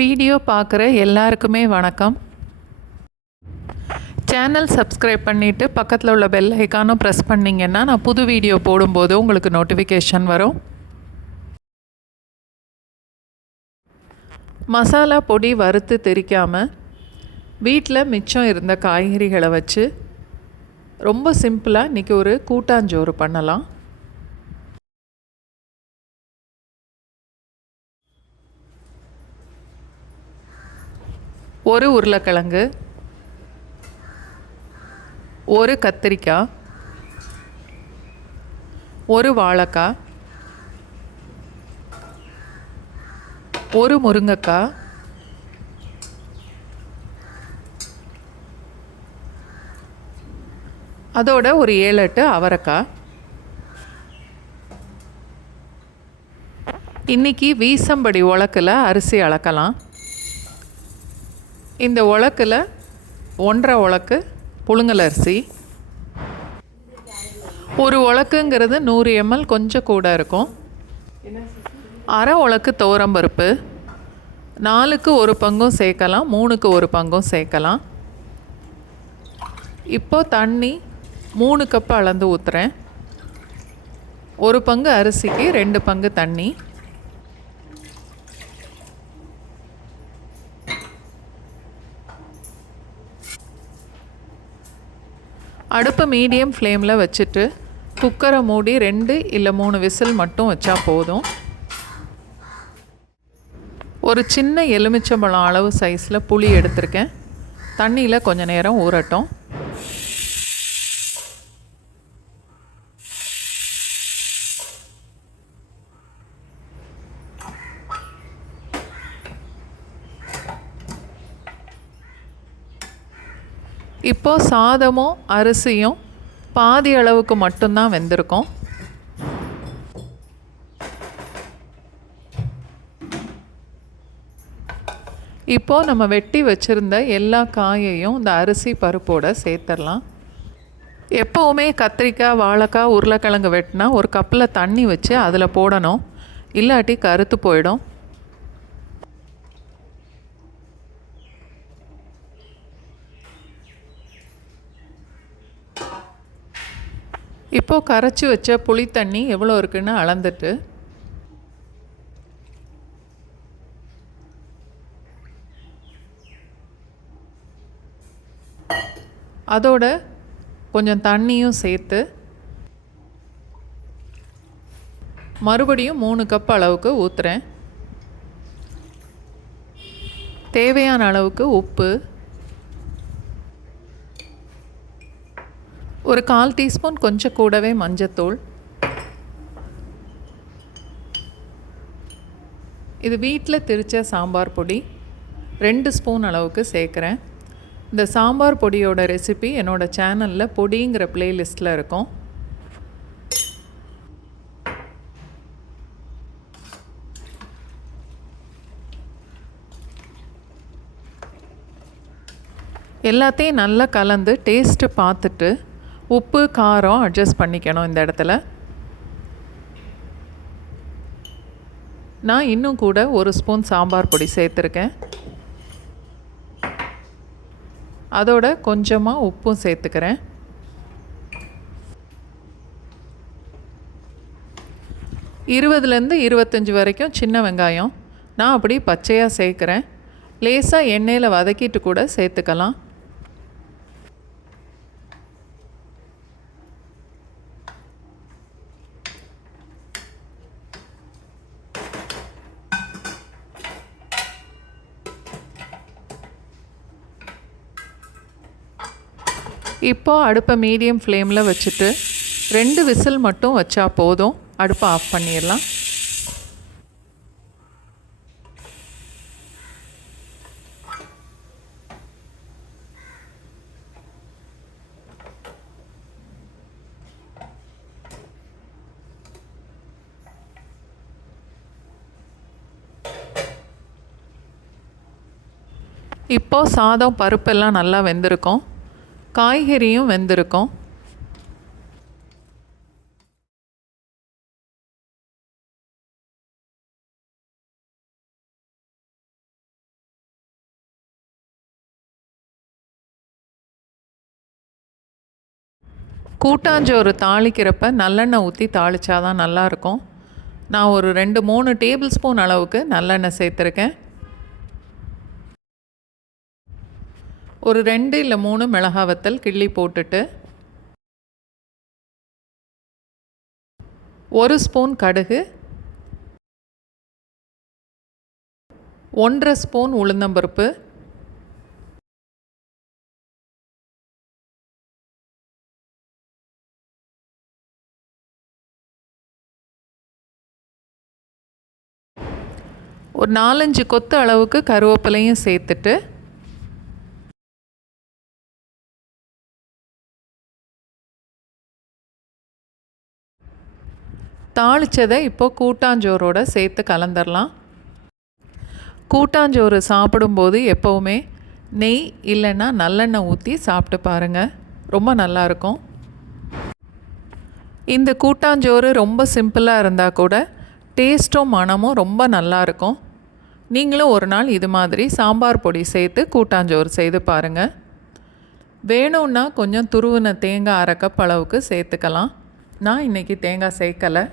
Video பார்க்குற எல்லாருக்குமே வணக்கம். சேனல் சப்ஸ்கிரைப் பண்ணிவிட்டு பக்கத்தில் உள்ள பெல் ஐக்கானும் ப்ரெஸ் பண்ணிங்கன்னா நான் புது வீடியோ போடும்போது உங்களுக்கு நோட்டிஃபிகேஷன் வரும். மசாலா பொடி வறுத்து தெரிக்காமல் வீட்டில் மிச்சம் இருந்த காய்கறிகளை வச்சு ரொம்ப சிம்பிளாக இன்றைக்கி ஒரு கூட்டாஞ்சோறு பண்ணலாம். ஒரு உருளைக்கிழங்கு, ஒரு கத்திரிக்காய், ஒரு வாழைக்காய், ஒரு முருங்கைக்காய், அதோட ஒரு 7-8 அவரைக்காய். இன்றைக்கி வீசம்படி உலக்கில் அரிசி அளக்கலாம். இந்த உலக்கில் 1.5 உலக்கு புழுங்கல் அரிசி, ஒரு உலக்குங்கிறது 100 ml கொஞ்சம் கூட இருக்கும். 1/2 உலக்கு துவரம்பருப்பு, 4க்கு 1 பங்கும் சேர்க்கலாம், 3க்கு 1 பங்கும் சேர்க்கலாம். இப்போது தண்ணி 3 கப் அளந்து ஊற்றுறேன். 1 பங்கு அரிசிக்கு 2 பங்கு தண்ணி. அடுப்பு மீடியம் ஃப்ளேமில் வச்சுட்டு குக்கரை மூடி 2 இல்லை 3 விசில் மட்டும் வச்சா போதும். ஒரு சின்ன எலுமிச்சம்பழம் அளவு சைஸில் புளி எடுத்திருக்கேன். தண்ணியில் கொஞ்சம் நேரம் ஊறட்டும். இப்போது சாதமும் அரிசியும் பாதி அளவுக்கு மட்டும்தான் வெந்திருக்கும். இப்போது நம்ம வெட்டி வச்சுருந்த எல்லா காயையும் இந்த அரிசி பருப்போடு சேர்த்துடலாம். எப்போவுமே கத்திரிக்காய், வாழைக்காய், உருளைக்கிழங்கு வெட்டினா ஒரு கப்பில் தண்ணி வச்சு அதில் போடணும், இல்லாட்டி கருத்து போயிடும். இப்போது கரைச்சி வச்ச புளி தண்ணி எவ்வளோ இருக்குன்னு அளந்துட்டு அதோட கொஞ்சம் தண்ணியும் சேர்த்து மறுபடியும் 3 கப் அளவுக்கு ஊற்றுறேன். தேவையான அளவுக்கு உப்பு, ஒரு 1/4 டீஸ்பூன் கொஞ்சம் கூடவே மஞ்சத்தூள். இது வீட்டில் திரிச்ச சாம்பார் பொடி 2 ஸ்பூன் அளவுக்கு சேர்க்குறேன். இந்த சாம்பார் பொடியோட ரெசிபி என்னோடய சேனலில் பொடிங்கிற பிளேலிஸ்ட்டில் இருக்கும். எல்லாத்தையும் நல்லா கலந்து டேஸ்ட்டு பார்த்துட்டு உப்பு காரம் அட்ஜஸ்ட் பண்ணிக்கணும். இந்த இடத்துல நான் இன்னும் கூட 1 ஸ்பூன் சாம்பார் பொடி சேர்த்துருக்கேன். அதோட கொஞ்சமாக உப்பும் சேர்த்துக்கிறேன். இருபதுலேருந்து 25 வரைக்கும் சின்ன வெங்காயம் நான் அப்படி பச்சையாக சேர்க்குறேன். லேசாக எண்ணெயில் வதக்கிட்டு கூட சேர்த்துக்கலாம். இப்போது அடுப்பை மீடியம் ஃப்ளேமில் வச்சுட்டு 2 விசில் மட்டும் வச்சா போதும். அடுப்பை ஆஃப் பண்ணிடலாம். இப்போது சாதம் பருப்பெல்லாம் நல்லா வெந்திருக்கும், காய்கறியும் வெந்திருக்கும். கூட்டாஞ்சோறு தாளிக்கிறப்ப நல்லெண்ணெய் ஊற்றி தாளித்தா தான் நல்லாயிருக்கும். நான் ஒரு 2-3 டேபிள் ஸ்பூன் அளவுக்கு நல்லெண்ணெய் சேர்த்துருக்கேன். ஒரு 2 இல்லை 3 மிளகாய் வத்தல் கிள்ளி போட்டுட்டு 1 ஸ்பூன் கடுகு, 1½ ஸ்பூன் உளுந்தம்பருப்பு, ஒரு 4-5 கொத்து அளவுக்கு கருவேப்பிலையும் சேர்த்துட்டு தாளித்ததை இப்போ கூட்டாஞ்சோரோடு சேர்த்து கலந்துடலாம். கூட்டாஞ்சோறு சாப்பிடும்போது எப்போவுமே நெய் இல்லைன்னா நல்லெண்ணெய் ஊற்றி சாப்பிட்டு பாருங்கள், ரொம்ப நல்லாயிருக்கும். இந்த கூட்டாஞ்சோறு ரொம்ப சிம்பிளாக இருந்தால் கூட டேஸ்ட்டும் மனமும் ரொம்ப நல்லாயிருக்கும். நீங்களும் ஒரு நாள் இது மாதிரி சாம்பார் பொடி சேர்த்து கூட்டாஞ்சோறு செய்து பாருங்கள். வேணும்னா கொஞ்சம் துருவின தேங்காய் 1/2 கப் அளவுக்கு சேர்த்துக்கலாம். நான் இன்றைக்கி தேங்காய் சேர்க்கலை.